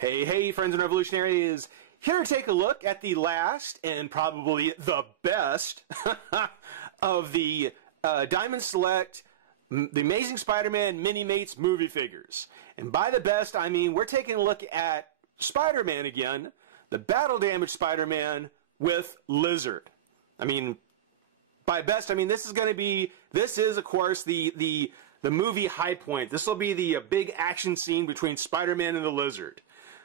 Hey, hey, friends and revolutionaries! Here to take a look at the last, and probably the best, of the Diamond Select The Amazing Spider-Man Mini-Mates movie figures. And by the best, I mean we're taking a look at Spider-Man again, the battle-damaged Spider-Man with Lizard. I mean, by best, I mean this is of course the movie high point. This will be the big action scene between Spider-Man and the Lizard.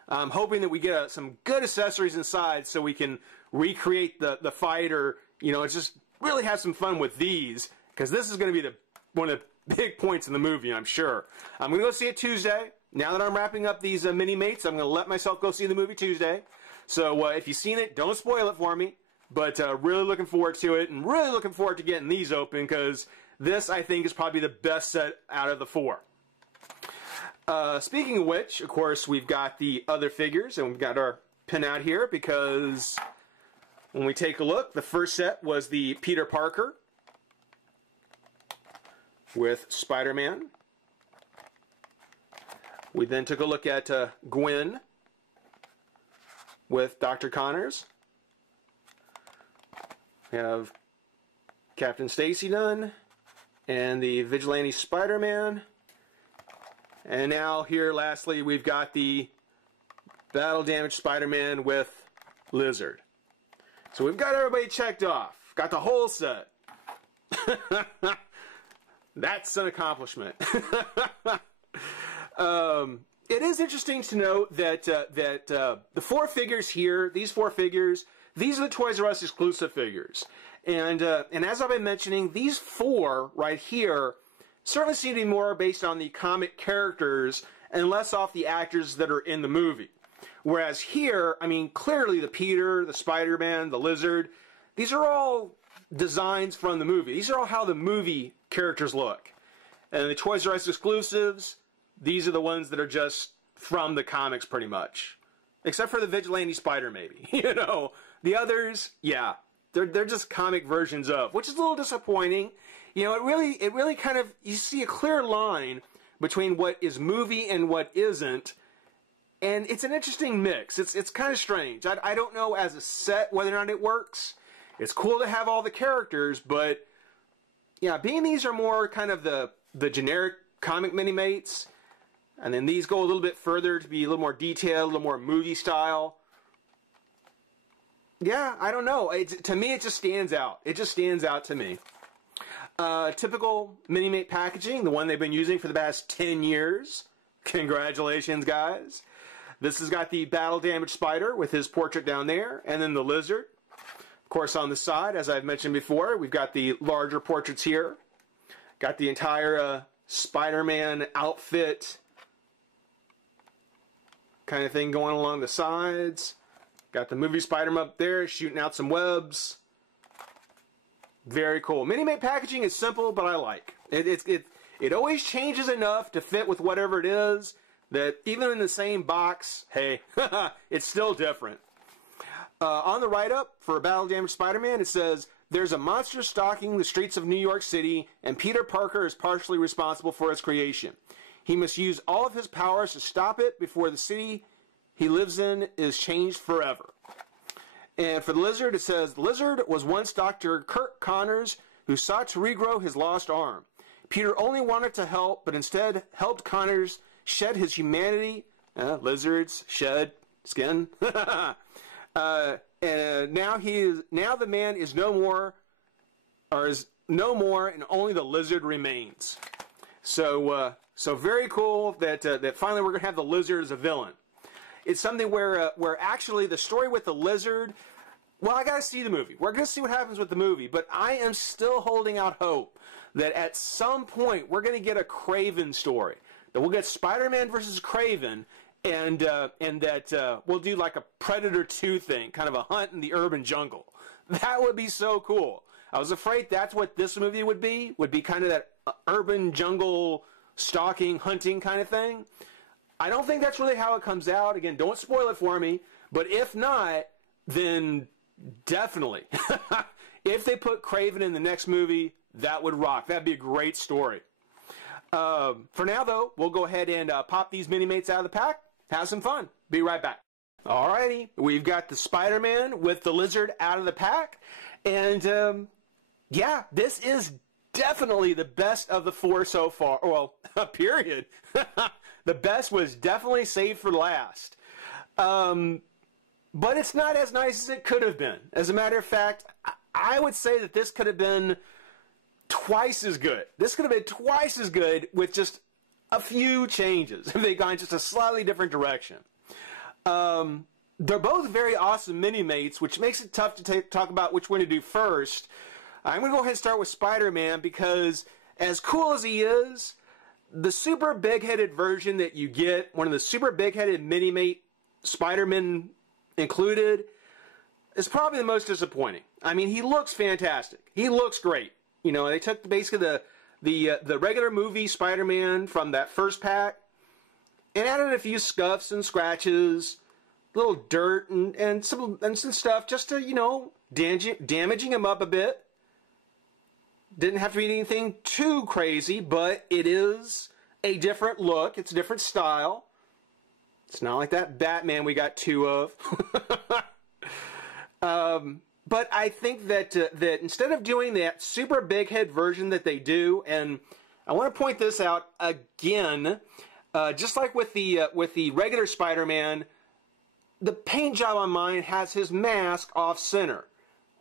I'm hoping that we get some good accessories inside so we can recreate the fight, or just really have some fun with these, because this is going to be one of the big points in the movie, I'm sure. I'm going to go see it Tuesday. Now that I'm wrapping up these mini-mates, I'm going to let myself go see the movie Tuesday. So if you've seen it, don't spoil it for me. But really looking forward to it, and really looking forward to getting these open, because this, I think, is probably the best set out of the four. Speaking of which, of course, we've got the other figures, and we've got our pinout here, because when we take a look, the first set was the Peter Parker with Spider-Man. We then took a look at Gwen with Dr. Connors. We have Captain Stacy done, and the Vigilante Spider-Man. And now here, lastly, we've got the battle-damaged Spider-Man with Lizard. So we've got everybody checked off. Got the whole set. That's an accomplishment. It is interesting to note that the four figures here, these four figures, these are the Toys R Us exclusive figures. And as I've been mentioning, these four right here certainly seem to be more based on the comic characters and less off the actors that are in the movie. Whereas here, I mean, clearly the Peter, the Spider-Man, the Lizard, these are all designs from the movie. These are all how the movie characters look. And the Toys R Us exclusives, these are the ones that are just from the comics pretty much. Except for the Vigilante Spider, maybe. The others, yeah, they're just comic versions of, which is a little disappointing. It really kind of, you see a clear line between what is movie and what isn't, and it's an interesting mix. It's kind of strange. I don't know as a set whether or not it works. It's cool to have all the characters, but yeah, being these are more kind of the generic comic mini-mates, and then these go a little bit further to be a little more detailed, a little more movie style. Yeah, I don't know. To me, it just stands out. It just stands out to me. Typical mini-mate packaging, the one they've been using for the past 10 years. Congratulations, guys. This has got the battle-damaged Spider with his portrait down there, and then the Lizard. Of course, on the side, as I've mentioned before, we've got the larger portraits here. Got the entire Spider-Man outfit kind of thing going along the sides. Got the movie Spider-Man up there shooting out some webs. Very cool. Mini-mate packaging is simple, but I like. It always changes enough to fit with whatever it is that even in the same box, hey, it's still different. On the write-up for Battle-Damaged Spider-Man, it says, "There's a monster stalking the streets of New York City, and Peter Parker is partially responsible for its creation. He must use all of his powers to stop it before the city he lives in is changed forever." And for the Lizard, it says, "The Lizard was once Dr. Kirk Connors, who sought to regrow his lost arm. Peter only wanted to help, but instead helped Connors shed his humanity." Lizards shed skin. And now the man is no more, and only the Lizard remains. So very cool that finally we're gonna have the Lizard as a villain. It's something where actually the story with the Lizard, well, I gotta see the movie. We're gonna see what happens with the movie, but I am still holding out hope that at some point we're gonna get a Kraven story. That we'll get Spider-Man versus Kraven, and that we'll do like a Predator 2 thing, kind of a hunt in the urban jungle. That would be so cool. I was afraid that's what this movie would be kind of that urban jungle stalking, hunting kind of thing. I don't think that's really how it comes out. Again, don't spoil it for me. But if not, then definitely. If they put Kraven in the next movie, that would rock. That'd be a great story. For now, though, we'll go ahead and pop these mini-mates out of the pack, have some fun. Be right back. Alrighty, we've got the Spider-Man with the lizard out of the pack, and yeah, this is definitely the best of the four so far. Well, period. The best was definitely saved for last. But it's not as nice as it could have been. As a matter of fact, I would say that this could have been twice as good. This could have been twice as good with just a few changes. If they'd gone just a slightly different direction. They're both very awesome mini-mates, which makes it tough to talk about which one to do first. I'm going to go ahead and start with Spider-Man because as cool as he is, the super big-headed version that you get, one of the super big-headed mini-mate Spider-Man included, is probably the most disappointing. I mean, he looks fantastic. He looks great. You know, they took basically the regular movie Spider-Man from that first pack and added a few scuffs and scratches, little dirt and some stuff just to, you know, damaging him up a bit. Didn't have to be anything too crazy, but it is a different look. It's a different style. It's not like that Batman we got two of. But I think that that instead of doing that super big head version that they do, and I want to point this out again, just like with the regular Spider-Man, the paint job on mine has his mask off center.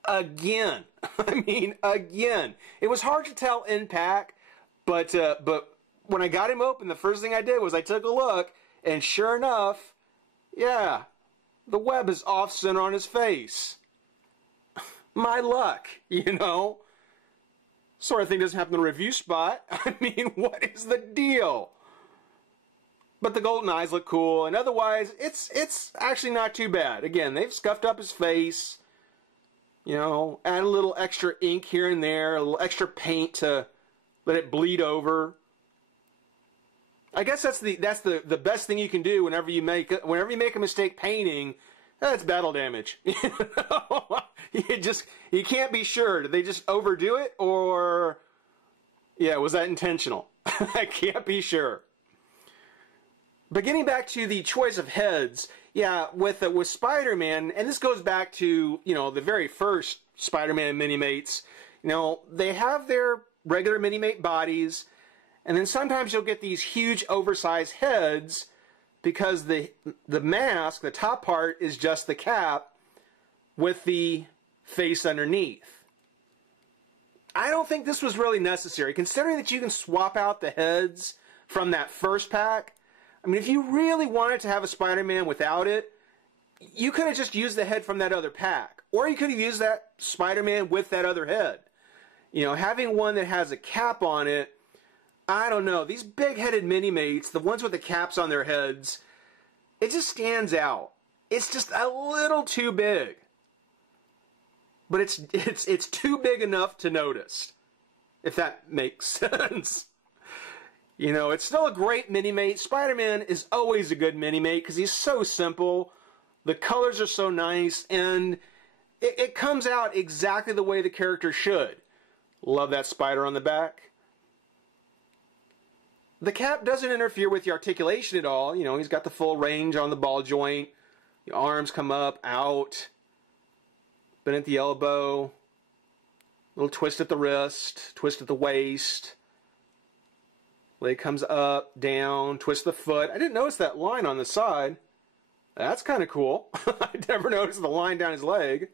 Again. I mean, again. It was hard to tell in pack, but when I got him open, the first thing I did was I took a look, and sure enough, yeah, the web is off center on his face. My luck, you know? Sort of thing doesn't happen in the review spot. I mean, what is the deal? But the golden eyes look cool, and otherwise, it's actually not too bad. Again, they've scuffed up his face. You know, add a little extra ink here and there, a little extra paint to let it bleed over. I guess that's the best thing you can do whenever you make a mistake painting. That's battle damage. You can't be sure. Did they just overdo it, or yeah, was that intentional? I can't be sure. But getting back to the choice of heads, yeah, with Spider-Man, and this goes back to, you know, the very first Spider-Man mini-mates, you know, they have their regular mini-mate bodies, and then sometimes you'll get these huge oversized heads because the mask, the top part, is just the cap with the face underneath. I don't think this was really necessary, considering that you can swap out the heads from that first pack. I mean, if you really wanted to have a Spider-Man without it, you could have just used the head from that other pack. Or you could have used that Spider-Man with that other head. You know, having one that has a cap on it, I don't know. These big-headed mini-mates, the ones with the caps on their heads, it just stands out. It's just a little too big. But it's too big enough to notice, if that makes sense. You know, it's still a great mini-mate. Spider-Man is always a good mini-mate because he's so simple. The colors are so nice, and it comes out exactly the way the character should. Love that spider on the back. The cap doesn't interfere with the articulation at all. You know, he's got the full range on the ball joint. The arms come up, out. Bend at the elbow. Little twist at the wrist. Twist at the waist. Leg comes up, down, twist the foot. I didn't notice that line on the side. That's kind of cool. I never noticed the line down his leg.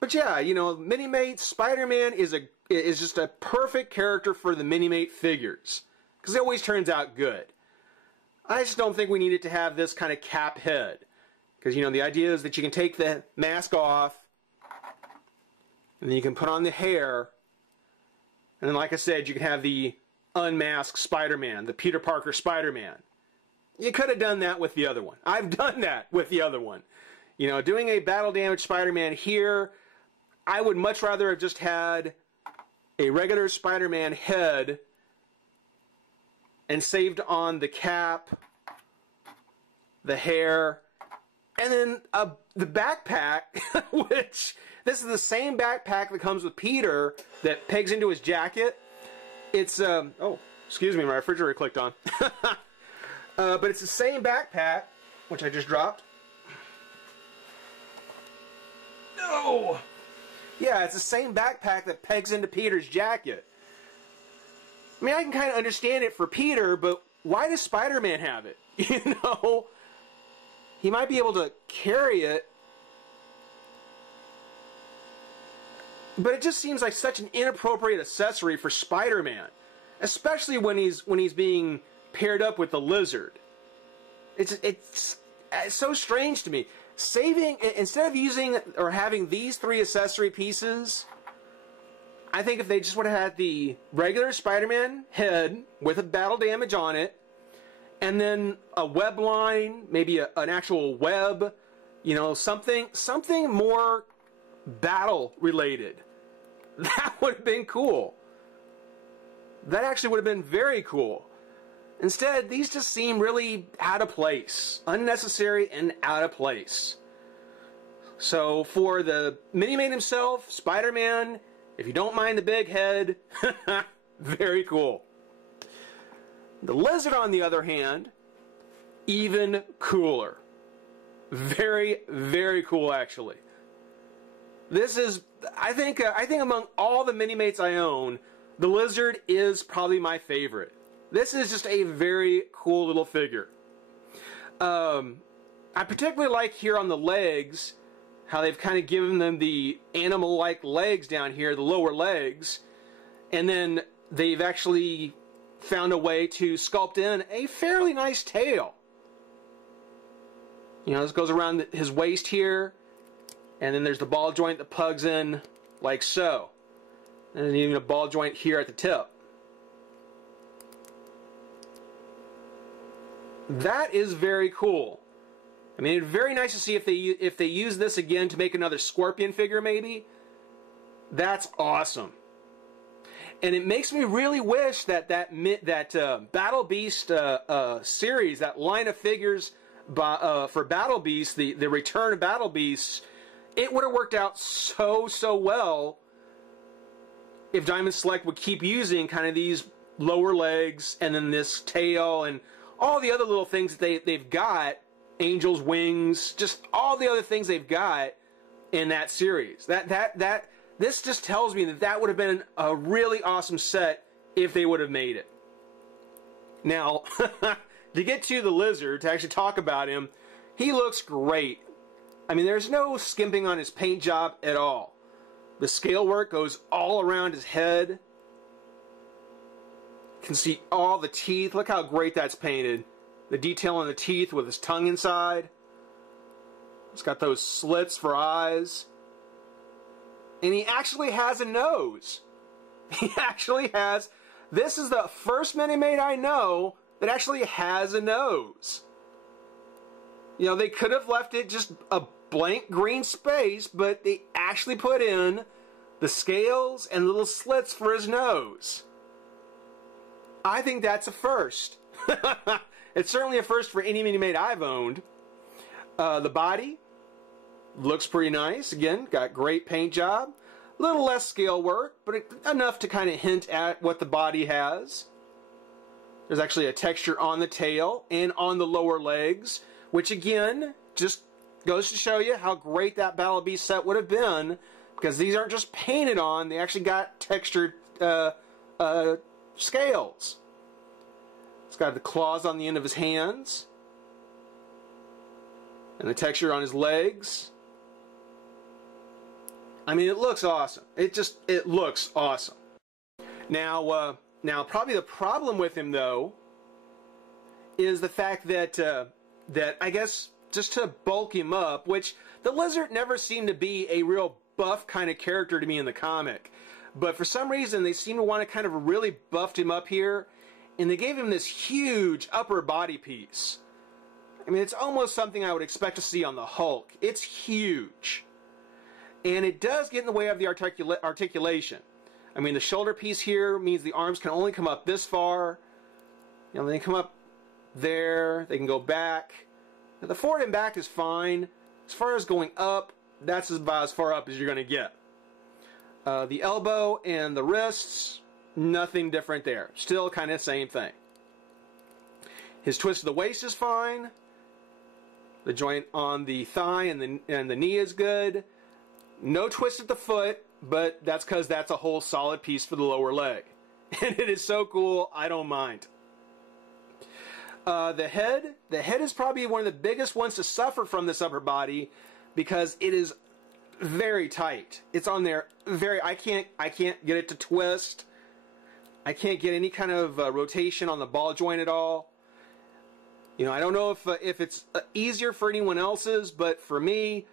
But yeah, you know, Mini-Mate, Spider-Man is just a perfect character for the Mini-Mate figures. Because it always turns out good. I just don't think we needed to have this kind of cap head. Because, you know, the idea is that you can take the mask off, and then you can put on the hair, and then, like I said, you can have the unmasked Spider-Man, the Peter Parker Spider-Man. You could have done that with the other one. I've done that with the other one. You know, doing a battle damage Spider-Man here, I would much rather have just had a regular Spider-Man head and saved on the cap, the hair, and then the backpack, which this is the same backpack that comes with Peter that pegs into his jacket. It's, oh, excuse me, my refrigerator clicked on. But it's the same backpack, which I just dropped. No! Yeah, it's the same backpack that pegs into Peter's jacket. I mean, I can kind of understand it for Peter, but why does Spider-Man have it? You know? He might be able to carry it, but it just seems like such an inappropriate accessory for Spider-Man, especially when he's being paired up with the Lizard. It's so strange to me. Instead of using or having these three accessory pieces, I think if they just would have had the regular Spider-Man head with a battle damage on it, and then a web line, maybe an actual web, you know, something more battle related. That would have been cool. That actually would have been very cool. Instead, these just seem really out of place. Unnecessary and out of place. So for the Mini-Man himself, Spider-Man, if you don't mind the big head, very cool. The Lizard, on the other hand, even cooler. Very, very cool, actually. This is, I think among all the Mini-Mates I own, the Lizard is probably my favorite. This is just a very cool little figure. I particularly like here on the legs, how they've kind of given them the animal-like legs down here, the lower legs, and then they've actually found a way to sculpt in a fairly nice tail. You know, this goes around his waist here, and then there's the ball joint that plugs in like so. And then even a ball joint here at the tip. That is very cool. I mean, it's very nice to see if they use this again to make another Scorpion figure, maybe. That's awesome. And it makes me really wish that Battle Beast series, that line of figures for Battle Beast, the return of Battle Beasts, it would have worked out so well if Diamond Select would keep using kind of these lower legs and then this tail and all the other little things that they've got, Angel's wings, just all the other things they've got in that series. This just tells me that would have been a really awesome set if they would have made it. Now, to get to the Lizard, to actually talk about him, he looks great. I mean, there's no skimping on his paint job at all. The scale work goes all around his head. You can see all the teeth. Look how great that's painted. The detail on the teeth with his tongue inside. It's got those slits for eyes. And he actually has a nose. He actually has... This is the first Mini-Mate I know that actually has a nose. You know, they could have left it just a blank green space, but they actually put in the scales and little slits for his nose. I think that's a first. It's certainly a first for any Mini-Mate I've owned. The body looks pretty nice. Again, got great paint job. A little less scale work, but enough to kind of hint at what the body has. There's actually a texture on the tail and on the lower legs, which again, just goes to show you how great that Battle Beast set would have been, because these aren't just painted on, they actually got textured scales. It's got the claws on the end of his hands, and the texture on his legs. I mean, it looks awesome. It looks awesome. Now probably the problem with him, though, is the fact that I guess just to bulk him up, which the Lizard never seemed to be a real buff kind of character to me in the comic, but for some reason they seem to want to kind of really buffed him up here, and they gave him this huge upper body piece. I mean, it's almost something I would expect to see on the Hulk. It's huge. And it does get in the way of the articulation. I mean, the shoulder piece here means the arms can only come up this far. You know, they come up there, they can go back. Now, the forward and back is fine. As far as going up, that's about as far up as you're going to get. The elbow and the wrists, nothing different there. Still kind of the same thing. His twist of the waist is fine. The joint on the thigh and the knee is good. No twist at the foot, but that's because that's a whole solid piece for the lower leg. And it is so cool, I don't mind. The head is probably one of the biggest ones to suffer from this upper body because it is very tight. It's on there I can't get it to twist. I can't get any kind of rotation on the ball joint at all. You know, I don't know if it's easier for anyone else's, but for me,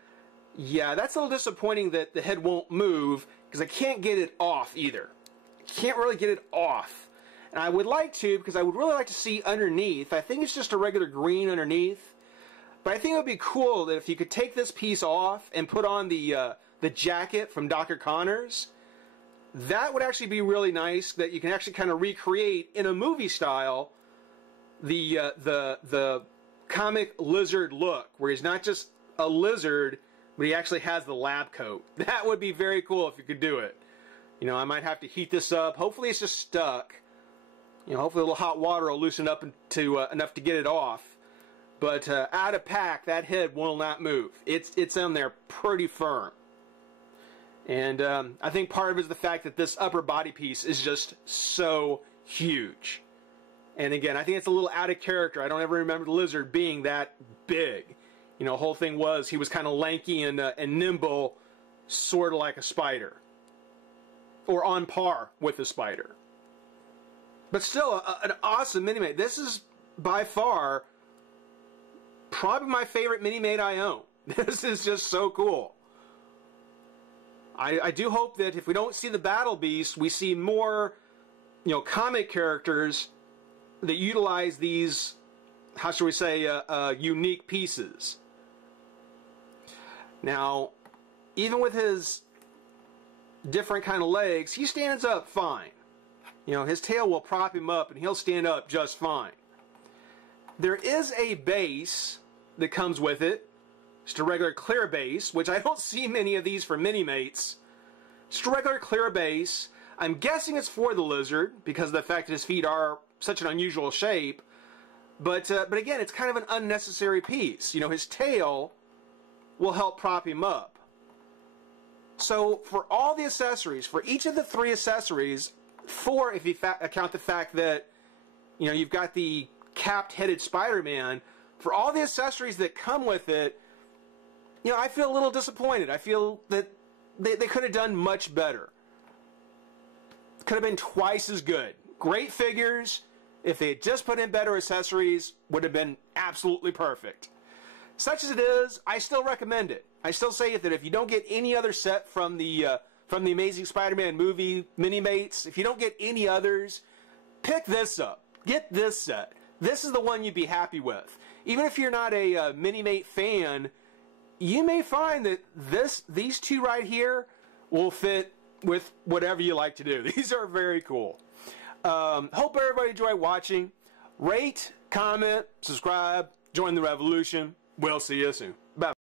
yeah, that's a little disappointing that the head won't move because I can't get it off either. Can't really get it off. And I would like to, because I would really like to see underneath. I think it's just a regular green underneath. But I think it would be cool that if you could take this piece off and put on the jacket from Dr. Connors, that would actually be really nice, that you can actually kind of recreate in a movie style the comic lizard look, where he's not just a lizard, but he actually has the lab coat. That would be very cool if you could do it. You know, I might have to heat this up. Hopefully it's just stuck. You know, hopefully a little hot water will loosen up to enough to get it off. But out of pack, that head will not move. It's in there pretty firm. And I think part of it is the fact that this upper body piece is just so huge. And again, I think it's a little out of character. I don't ever remember the lizard being that big. You know, the whole thing was he was kind of lanky and nimble, sort of like a spider. Or on par with a spider. But still, an awesome Minimate. This is, by far, probably my favorite Minimate I own. This is just so cool. I do hope that if we don't see the Battle Beast, we see more, you know, comic characters that utilize these, how shall we say, unique pieces. Now, even with his different kind of legs, he stands up fine. You know, his tail will prop him up and he'll stand up just fine. There is a base that comes with it. Just a regular clear base, which I don't see many of these for Minimates. Just a regular clear base. I'm guessing it's for the lizard because of the fact that his feet are such an unusual shape. But again, it's kind of an unnecessary piece. You know, his tail will help prop him up. So for all the accessories, for each of the 3 accessories, 4 if you account the fact that, you know, you've got the capped-headed Spider-Man, for all the accessories that come with it, you know, I feel a little disappointed. I feel that they could have done much better. Could have been twice as good. Great figures. If they had just put in better accessories, would have been absolutely perfect. Such as it is, I still recommend it. I still say that if you don't get any other set from the Amazing Spider-Man movie Minimates, if you don't get any others, pick this up. Get this set. This is the one you'd be happy with. Even if you're not a Minimate fan, you may find that these 2 right here will fit with whatever you like to do. These are very cool. Hope everybody enjoyed watching. Rate, comment, subscribe, join the revolution. We'll see you soon. Bye.